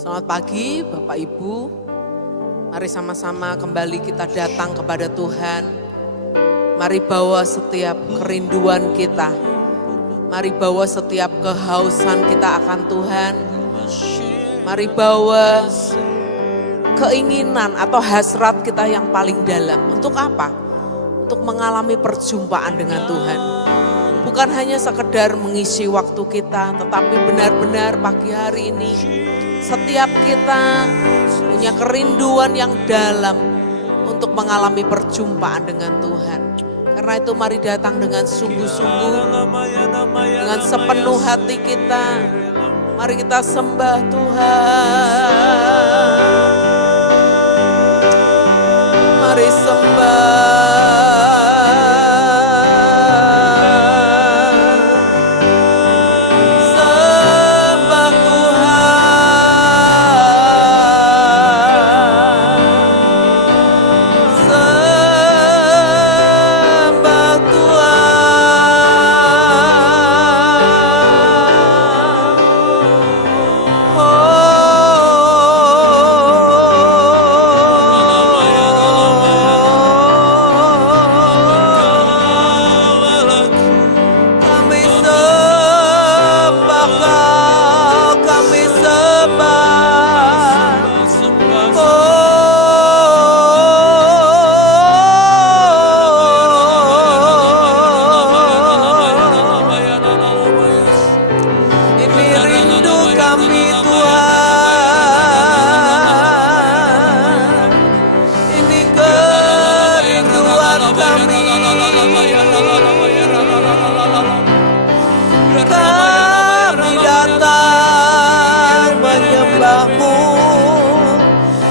Selamat pagi Bapak Ibu, mari sama-sama kembali kita datang kepada Tuhan. Mari bawa setiap kerinduan kita, mari bawa setiap kehausan kita akan Tuhan. Mari bawa keinginan atau hasrat kita yang paling dalam. Untuk apa? Untuk mengalami perjumpaan dengan Tuhan. Bukan hanya sekedar mengisi waktu kita, tetapi benar-benar pagi hari ini setiap kita punya kerinduan yang dalam untuk mengalami perjumpaan dengan Tuhan. Karena itu mari datang dengan sungguh-sungguh, dengan sepenuh hati kita. Mari kita sembah Tuhan. Mari sembah.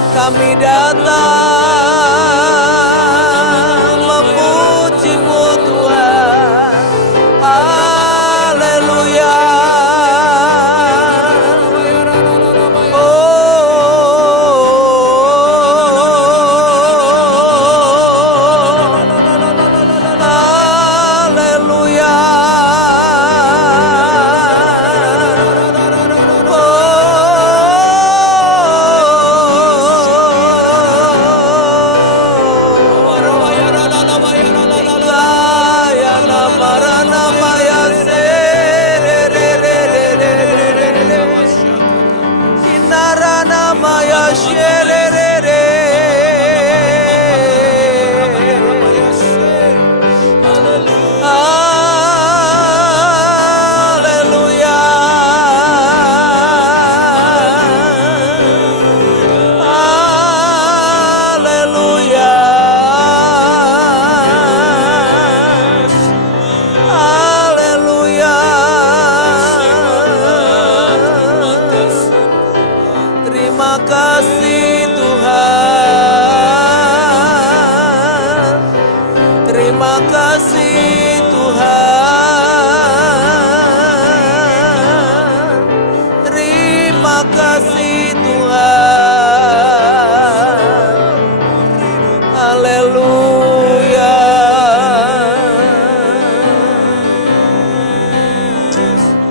Kami datang memuji-Mu Tuhan. Haleluya.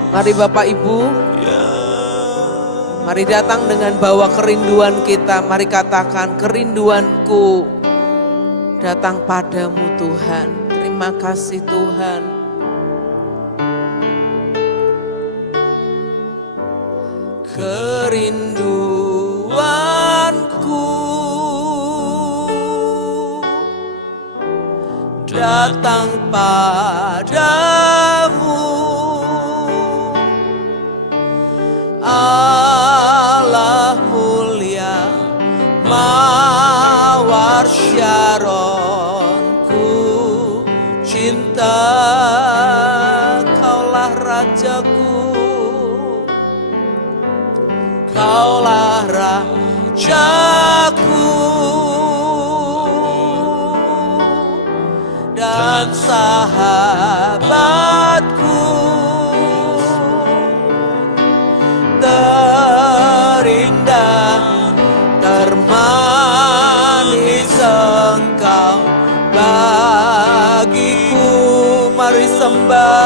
Mari Bapak Ibu, mari datang dengan bawa kerinduan kita. Mari katakan, kerinduanku datang padamu Tuhan. Terima kasih Tuhan. Kerinduanku datang padamu, Allah mulia, mawar syaronku, cinta Kaulah rajaku, Kaulah rajaku dan sahabatku. Terindah, termanis Engkau bagiku. Mari sembah.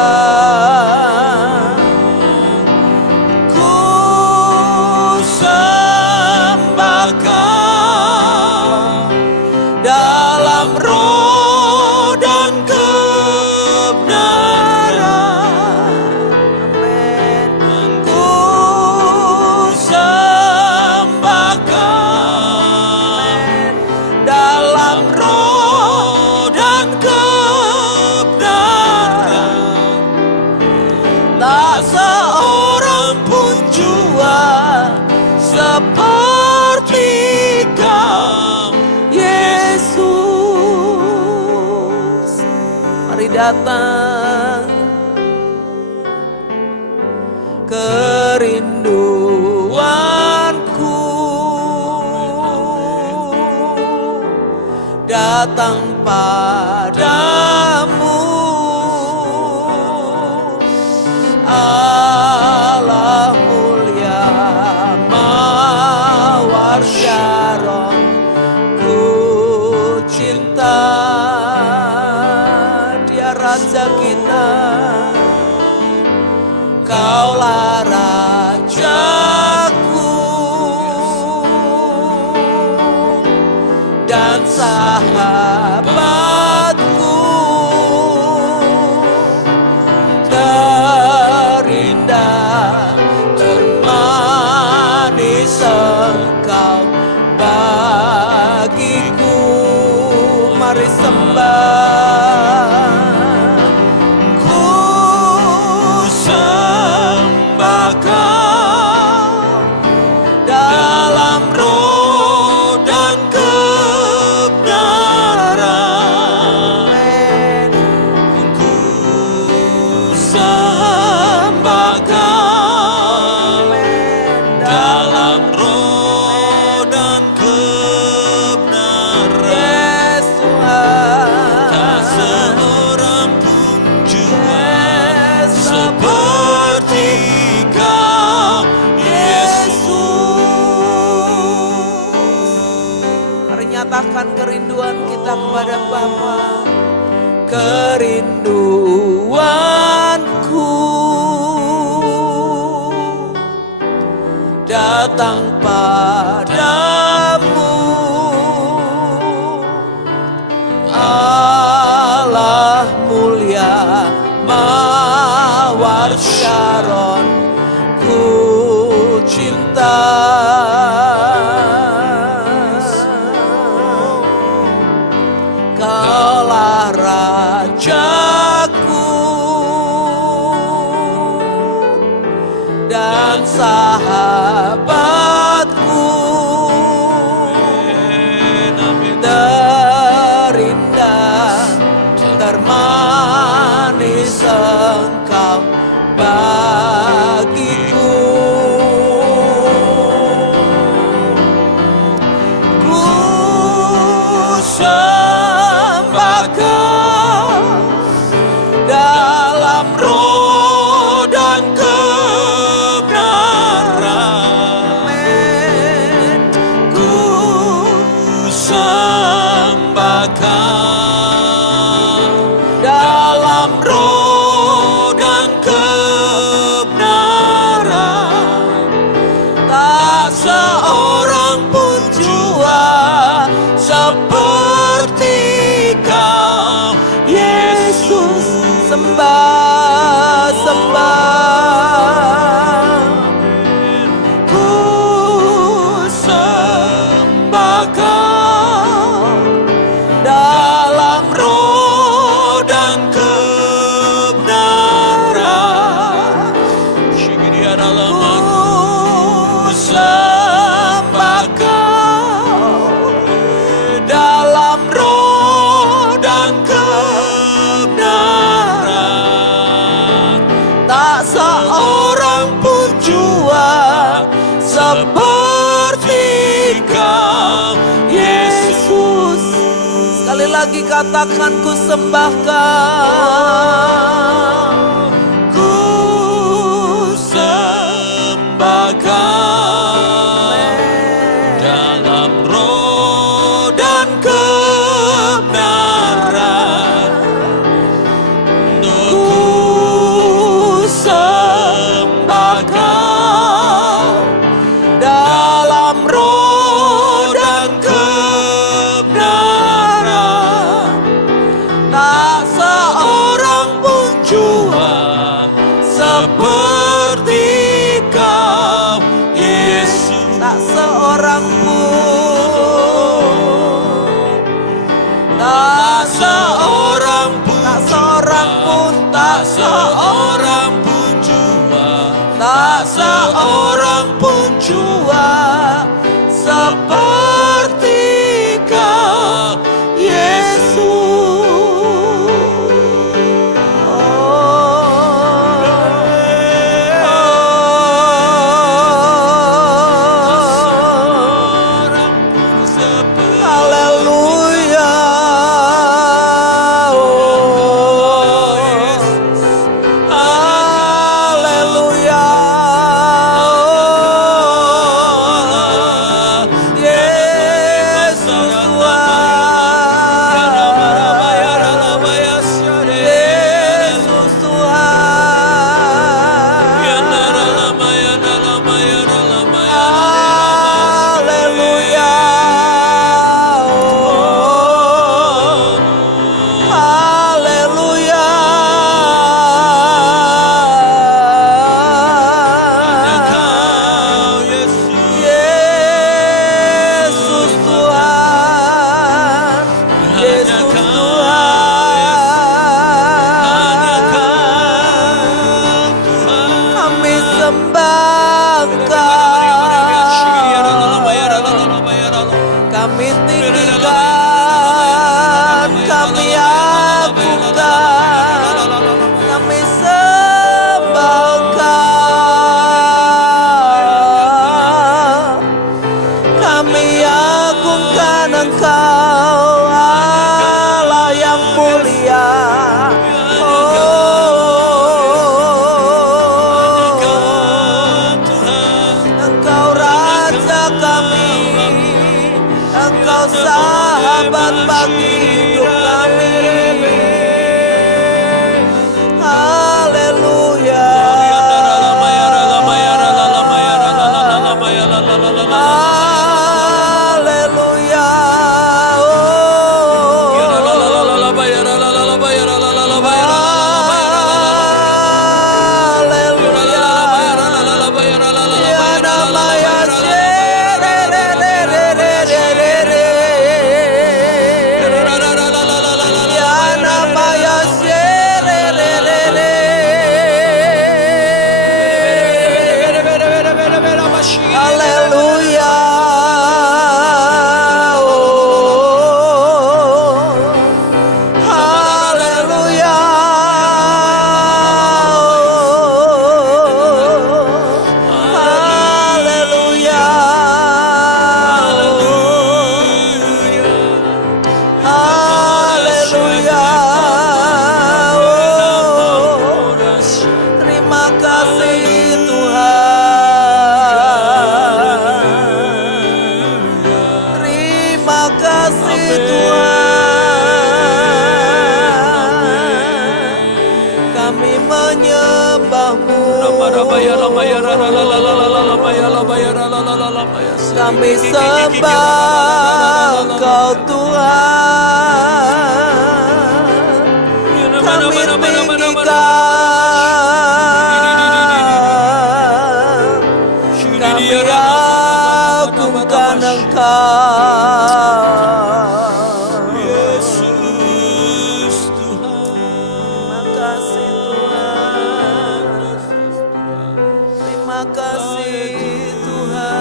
Ku datang, kerinduanku datang padamu, Allah mulia mawar Syaron, ku cinta Dia Raja kita, Kaulah Rajaku dan sahabatku, terindah termanis Engkau bagiku. Mari sembah. Ku sembah Kau dalam roh dan kebenaran. Ku sembah Kau dalam roh dan kebenaran. Yes, Tuhan. Tak seorang pun juga seperti Kau, Yesus. Mari nyatakan kerinduan kita kepada Bapa. Kerinduanku datang padamu, Allah mulia mawar Syaron, ku cinta. Kaulah Rajaku dan sahabatku, terindah termanis Engkau bagiku. Ku sembah Kau dalam roh dan kebenaran. Ku sembah Kau dalam roh dan kebenaran. Tak seorang pun jua seperti Kau, Yesus. Sembah, sembah. Ku sembah Kau dalam roh dan kebenaran. Ku sembah Kau dalam roh dan kebenaran. Tak seorang pun jua seperti Kau, Yesus. Sekali lagi katakan, ku sembah Kau. Ku sembah Kau dalam roh dan kebenaran. Ku sembah Kau dalam roh dan kebenaran. Tak seorang pun jua seperti Kau, Yesus. Tak seorang pun, tak seorang pun, tak seorang pun, tak seorang pun jua, tak seorang pun jua seperti Kau, Yesus. sahabat bagi hidup kami. Haleluya. Kami sembah Engkau Tuhan, kami tinggikan, kami agungkan Engkau. Yesus Tuhan, terima kasih Tuhan, terima kasih Tuhan.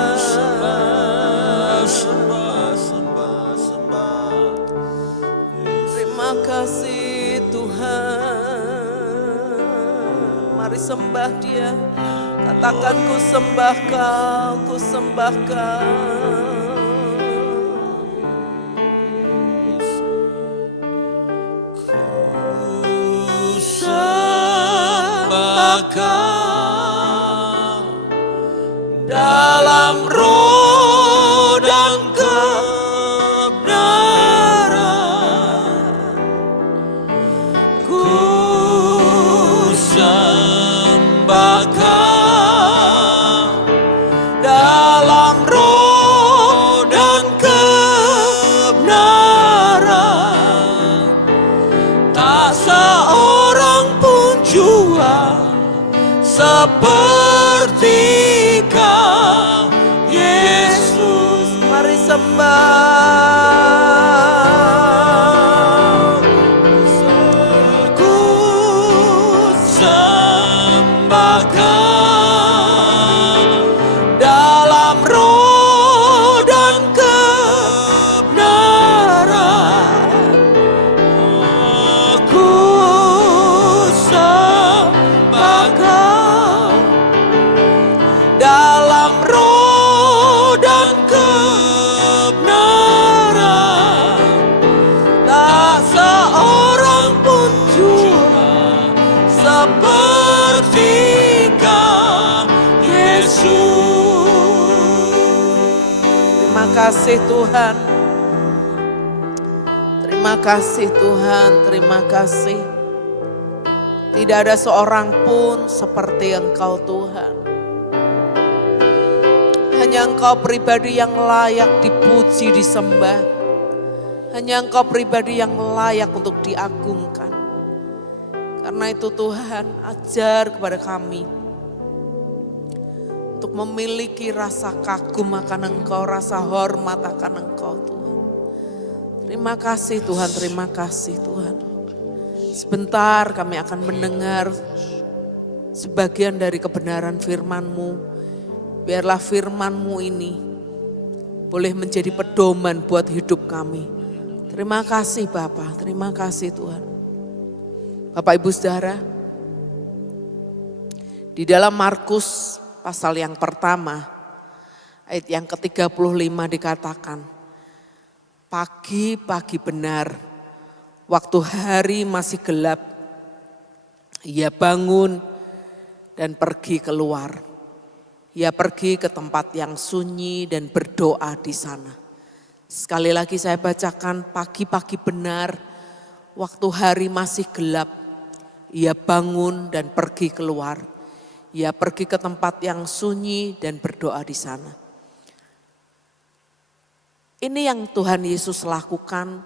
Terima kasih Tuhan. Mari sembah Dia. Katakan ku sembah Kau, ku sembah Kau. Ku sembah Kau dalam roh dan kebenaran. Ku sembah Kau dalam roh dan kebenaran. Tak seorang pun jua seperti Kau, Yesus. Mari sembah. Ku sembah Kau dalam roh dan kebenaran. Ku sembah Kau dalam roh dan kebenaran. Tak seorang pun juga seperti Kau, Yesus. Terima kasih Tuhan. Terima kasih Tuhan, terima kasih. Tidak ada seorang pun seperti Engkau Tuhan. Hanya Engkau pribadi yang layak dipuji, disembah. Hanya Engkau pribadi yang layak untuk diagungkan. Karena itu Tuhan, ajar kepada kami untuk memiliki rasa kagum akan Engkau, rasa hormat akan Engkau Tuhan. Terima kasih Tuhan, terima kasih Tuhan. Sebentar kami akan mendengar sebagian dari kebenaran firman-Mu. Biarlah firman-Mu ini boleh menjadi pedoman buat hidup kami. Terima kasih Bapa, terima kasih Tuhan. Bapak Ibu Saudara, di dalam Markus pasal yang pertama, ayat yang ke-35 dikatakan, pagi-pagi benar, waktu hari masih gelap, ia bangun dan pergi keluar. Ia pergi ke tempat yang sunyi dan berdoa di sana. Sekali lagi saya bacakan, pagi-pagi benar, waktu hari masih gelap, ia bangun dan pergi keluar. Ia pergi ke tempat yang sunyi dan berdoa di sana. Ini yang Tuhan Yesus lakukan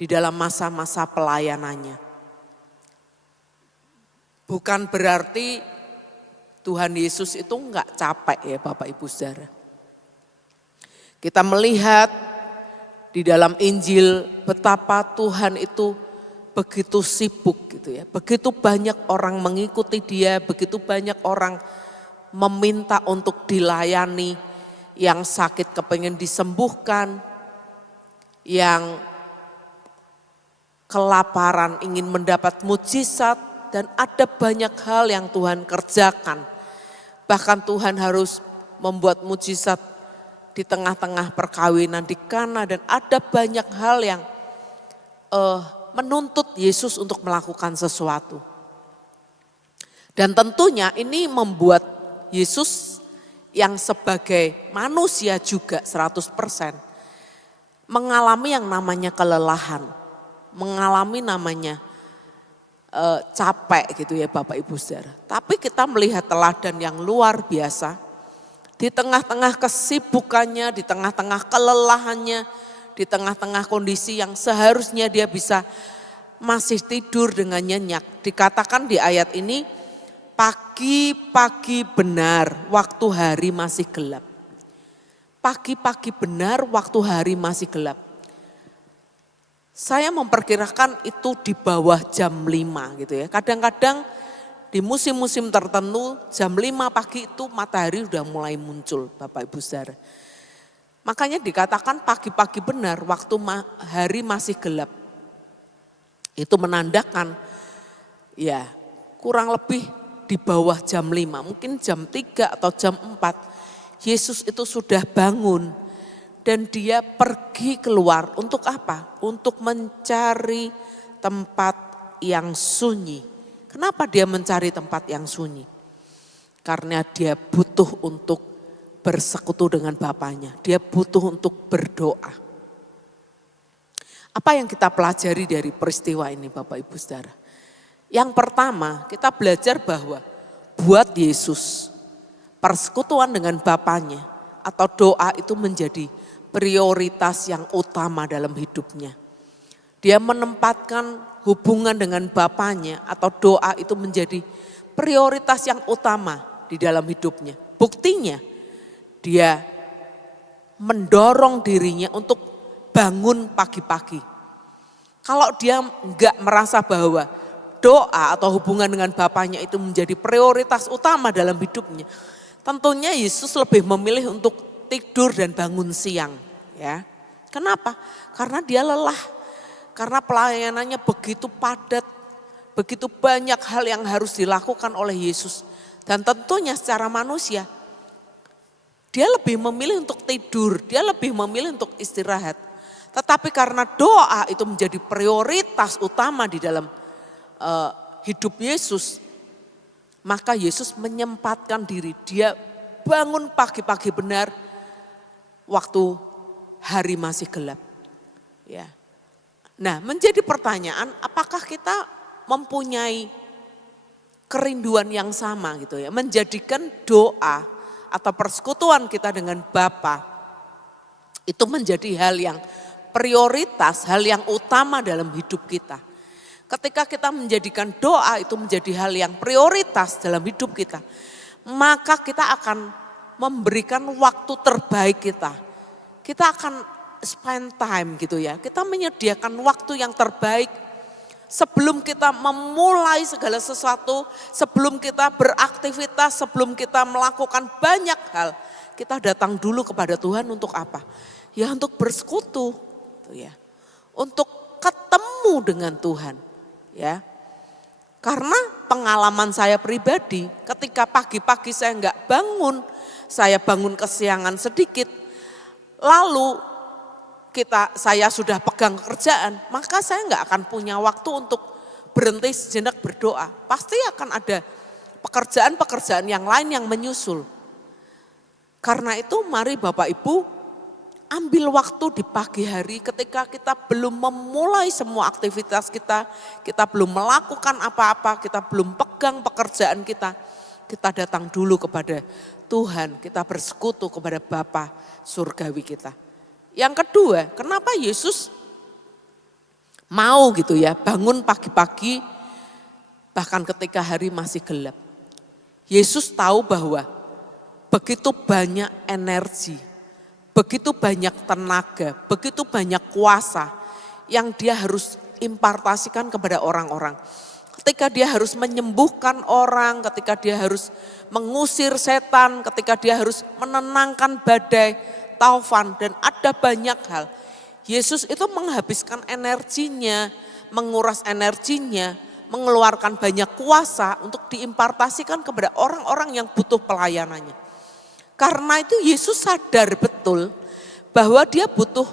di dalam masa-masa pelayanannya. Bukan berarti Tuhan Yesus itu enggak capek ya Bapak Ibu Saudara. Kita melihat di dalam Injil betapa Tuhan itu begitu sibuk gitu ya. Begitu banyak orang mengikuti dia, begitu banyak orang meminta untuk dilayani, yang sakit kepengen disembuhkan, yang kelaparan ingin mendapat mujizat, dan ada banyak hal yang Tuhan kerjakan. Bahkan Tuhan harus membuat mujizat di tengah-tengah perkawinan di Kana, dan ada banyak hal yang menuntut Yesus untuk melakukan sesuatu. Dan tentunya ini membuat Yesus yang sebagai manusia juga 100% mengalami yang namanya kelelahan, mengalami namanya capek gitu ya Bapak Ibu Saudara. Tapi kita melihat teladan yang luar biasa. Di tengah-tengah kesibukannya, di tengah-tengah kelelahannya, di tengah-tengah kondisi yang seharusnya dia bisa masih tidur dengan nyenyak. Dikatakan di ayat ini, pagi-pagi benar waktu hari masih gelap. Pagi-pagi benar waktu hari masih gelap. Saya memperkirakan itu di bawah jam 5 gitu ya. Kadang-kadang di musim-musim tertentu jam 5 pagi itu matahari udah mulai muncul Bapak Ibu Saudara. Makanya dikatakan pagi-pagi benar waktu hari masih gelap. Itu menandakan ya kurang lebih di bawah jam 5, mungkin jam 3 atau jam 4. Yesus itu sudah bangun dan dia pergi keluar untuk apa? Untuk mencari tempat yang sunyi. Kenapa dia mencari tempat yang sunyi? Karena dia butuh untuk bersekutu dengan Bapaknya. Dia butuh untuk berdoa. Apa yang kita pelajari dari peristiwa ini Bapak Ibu Saudara? Yang pertama kita belajar bahwa buat Yesus persekutuan dengan Bapaknya atau doa itu menjadi prioritas yang utama dalam hidupnya. Dia menempatkan hubungan dengan Bapaknya atau doa itu menjadi prioritas yang utama di dalam hidupnya. Buktinya dia mendorong dirinya untuk bangun pagi-pagi. Kalau dia enggak merasa bahwa doa atau hubungan dengan Bapaknya itu menjadi prioritas utama dalam hidupnya, tentunya Yesus lebih memilih untuk tidur dan bangun siang. Ya, kenapa? Karena dia lelah. Karena pelayanannya begitu padat, begitu banyak hal yang harus dilakukan oleh Yesus. Dan tentunya secara manusia, dia lebih memilih untuk tidur, dia lebih memilih untuk istirahat. Tetapi karena doa itu menjadi prioritas utama di dalam hidup Yesus, maka Yesus menyempatkan diri, dia bangun pagi-pagi benar waktu hari masih gelap. Ya. Nah, menjadi pertanyaan, apakah kita mempunyai kerinduan yang sama gitu ya, menjadikan doa atau persekutuan kita dengan Bapa itu menjadi hal yang prioritas, hal yang utama dalam hidup kita. Ketika kita menjadikan doa itu menjadi hal yang prioritas dalam hidup kita, maka kita akan memberikan waktu terbaik kita. Kita akan spend time gitu ya. Kita menyediakan waktu yang terbaik sebelum kita memulai segala sesuatu, sebelum kita beraktivitas, sebelum kita melakukan banyak hal. Kita datang dulu kepada Tuhan untuk apa? Ya untuk bersekutu, ya. Untuk ketemu dengan Tuhan, ya. Karena pengalaman saya pribadi, ketika pagi-pagi saya enggak bangun, saya bangun kesiangan sedikit, lalu saya sudah pegang kerjaan, maka saya enggak akan punya waktu untuk berhenti sejenak berdoa. Pasti akan ada pekerjaan-pekerjaan yang lain yang menyusul. Karena itu mari Bapak Ibu, ambil waktu di pagi hari ketika kita belum memulai semua aktivitas kita belum melakukan apa-apa, kita belum pegang pekerjaan kita datang dulu kepada Tuhan, kita bersekutu kepada Bapa surgawi kita. Yang kedua, kenapa Yesus mau gitu ya, bangun pagi-pagi bahkan ketika hari masih gelap. Yesus tahu bahwa begitu banyak energi, begitu banyak tenaga, begitu banyak kuasa yang dia harus impartasikan kepada orang-orang. Ketika dia harus menyembuhkan orang, ketika dia harus mengusir setan, ketika dia harus menenangkan badai, taufan, dan ada banyak hal. Yesus itu menghabiskan energinya, menguras energinya, mengeluarkan banyak kuasa untuk diimpartasikan kepada orang-orang yang butuh pelayanannya. Karena itu Yesus sadar betul bahwa dia butuh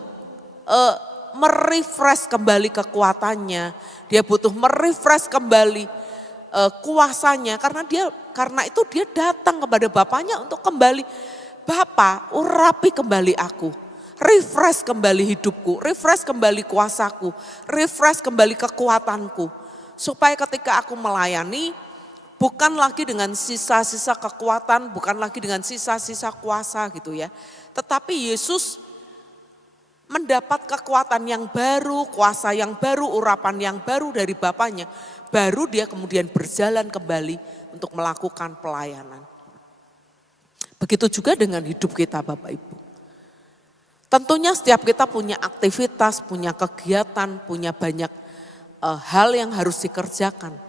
merefresh kembali kekuatannya, dia butuh merefresh kembali kuasanya, karena itu dia datang kepada Bapaknya untuk kembali, Bapa, urapi kembali aku, refresh kembali hidupku, refresh kembali kuasaku, refresh kembali kekuatanku, supaya ketika aku melayani bukan lagi dengan sisa-sisa kekuatan, bukan lagi dengan sisa-sisa kuasa gitu ya, tetapi Yesus mendapat kekuatan yang baru, kuasa yang baru, urapan yang baru dari Bapaknya, baru dia kemudian berjalan kembali untuk melakukan pelayanan. Begitu juga dengan hidup kita Bapak Ibu. Tentunya setiap kita punya aktivitas, punya kegiatan, punya banyak hal yang harus dikerjakan.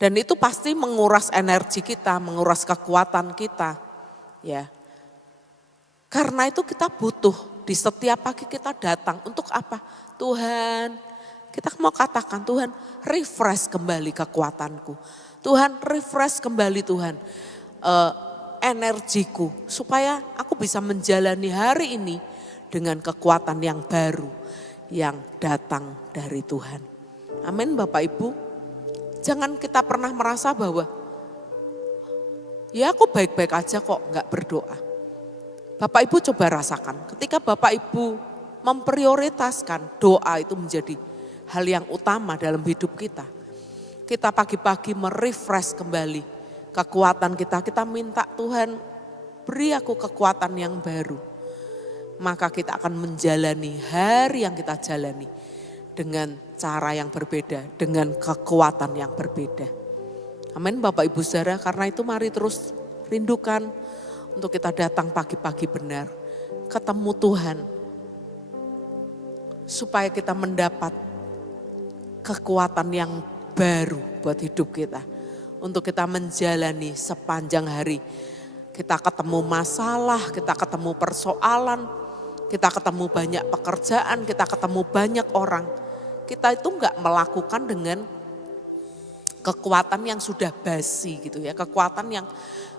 Dan itu pasti menguras energi kita, menguras kekuatan kita. Ya. Karena itu kita butuh. Di setiap pagi kita datang untuk apa? Tuhan, kita mau katakan Tuhan refresh kembali kekuatanku. Tuhan refresh kembali Tuhan energiku. Supaya aku bisa menjalani hari ini dengan kekuatan yang baru yang datang dari Tuhan. Amin Bapak Ibu. Jangan kita pernah merasa bahwa ya aku baik-baik aja kok gak berdoa. Bapak Ibu coba rasakan ketika Bapak Ibu memprioritaskan doa itu menjadi hal yang utama dalam hidup kita. Kita pagi-pagi merefresh kembali kekuatan kita. Kita minta Tuhan beri aku kekuatan yang baru. Maka kita akan menjalani hari yang kita jalani dengan cara yang berbeda, dengan kekuatan yang berbeda. Amin Bapak Ibu Saudara, karena itu mari terus rindukan untuk kita datang pagi-pagi benar, ketemu Tuhan, supaya kita mendapat kekuatan yang baru buat hidup kita. Untuk kita menjalani sepanjang hari. Kita ketemu masalah, kita ketemu persoalan, kita ketemu banyak pekerjaan, kita ketemu banyak orang. Kita itu enggak melakukan dengan kekuatan yang sudah basi gitu ya, kekuatan yang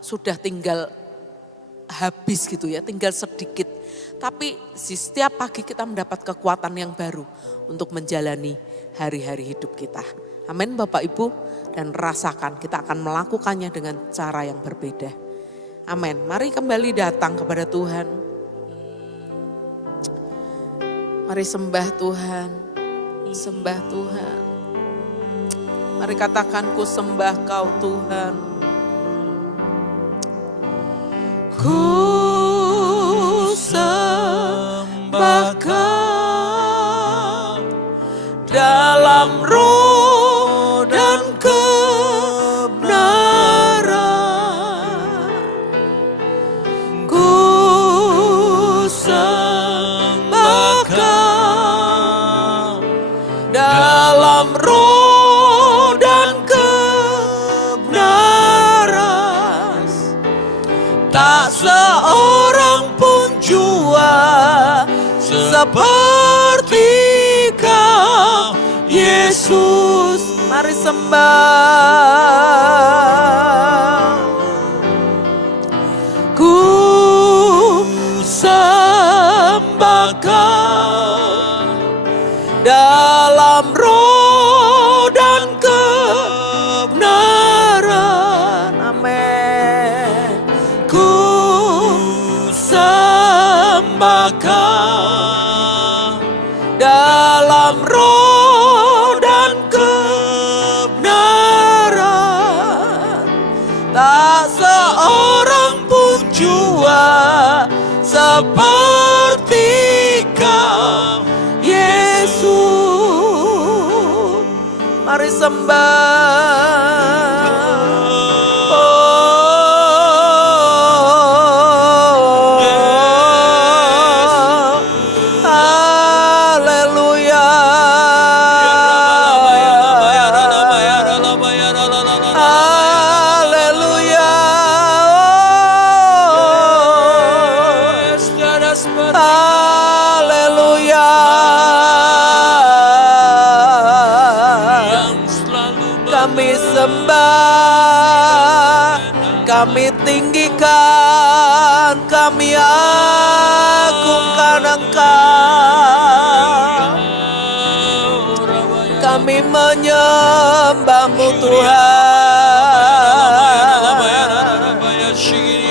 sudah tinggal habis gitu ya, tinggal sedikit. Tapi setiap pagi kita mendapat kekuatan yang baru untuk menjalani hari-hari hidup kita. Amin Bapak Ibu, dan rasakan kita akan melakukannya dengan cara yang berbeda. Amin. Mari kembali datang kepada Tuhan. Mari sembah Tuhan, sembah Tuhan. Mari katakan ku sembah Kau Tuhan. Ku sembah Kau dalam roh dan kebenaran. Ku sembah Kau dalam roh dan kebenaran. Tak seorang pun jua seperti Kau, Yesus. Mari sembah. Ku sembah Kau dalam roh dan kebenaran. Amin. Ku sembah Kau seperti Kau, Yesus. Mari sembah. Kami tinggikan, kami agungkan Engkau. Kami menyembah-Mu Tuhan.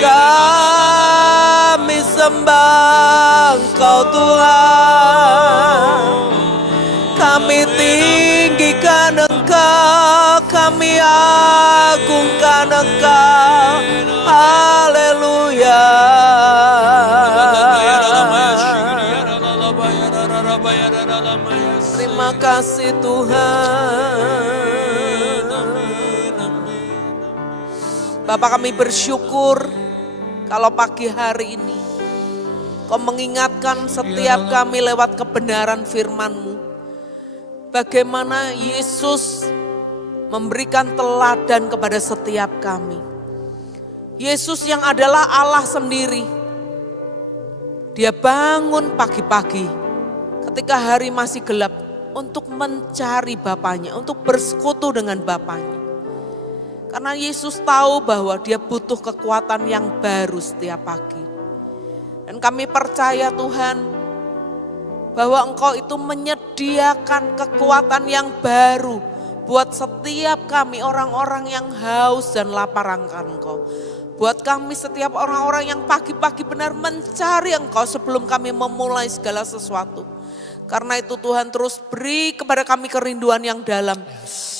Kami sembah Engkau Tuhan. Kami tinggikan Engkau, kami agungkan Engkau. Haleluya. Terima kasih Tuhan. Bapak, kami bersyukur kalau pagi hari ini Kau mengingatkan setiap kami lewat kebenaran firman-Mu. Bagaimana Yesus memberikan teladan kepada setiap kami. Yesus yang adalah Allah sendiri. Dia bangun pagi-pagi ketika hari masih gelap untuk mencari Bapaknya, untuk bersekutu dengan Bapaknya. Karena Yesus tahu bahwa dia butuh kekuatan yang baru setiap pagi. Dan kami percaya Tuhan bahwa Engkau itu menyediakan kekuatan yang baru buat setiap kami orang-orang yang haus dan lapar akan Engkau. Buat kami setiap orang-orang yang pagi-pagi benar mencari Engkau sebelum kami memulai segala sesuatu. Karena itu Tuhan terus beri kepada kami kerinduan yang dalam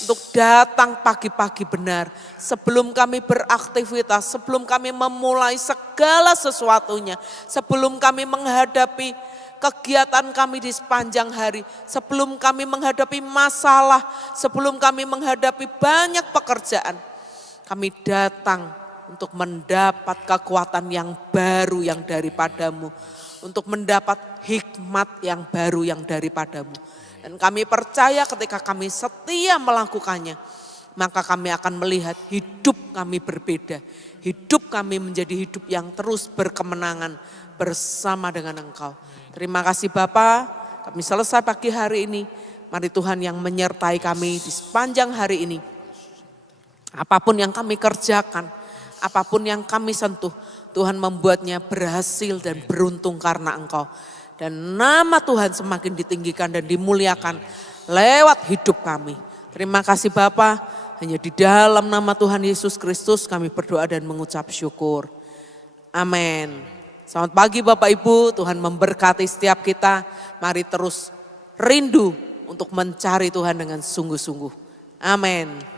untuk datang pagi-pagi benar. Sebelum kami beraktivitas, sebelum kami memulai segala sesuatunya. Sebelum kami menghadapi kegiatan kami di sepanjang hari. Sebelum kami menghadapi masalah, sebelum kami menghadapi banyak pekerjaan. Kami datang untuk mendapat kekuatan yang baru yang daripadamu. Untuk mendapat hikmat yang baru yang daripadamu. Dan kami percaya ketika kami setia melakukannya, maka kami akan melihat hidup kami berbeda. Hidup kami menjadi hidup yang terus berkemenangan bersama dengan Engkau. Terima kasih Bapa, kami selesai pagi hari ini. Mari Tuhan yang menyertai kami di sepanjang hari ini. Apapun yang kami kerjakan, apapun yang kami sentuh, Tuhan membuatnya berhasil dan beruntung karena Engkau. Dan nama Tuhan semakin ditinggikan dan dimuliakan lewat hidup kami. Terima kasih Bapa, hanya di dalam nama Tuhan Yesus Kristus kami berdoa dan mengucap syukur. Amin. Selamat pagi Bapak Ibu, Tuhan memberkati setiap kita. Mari terus rindu untuk mencari Tuhan dengan sungguh-sungguh. Amin.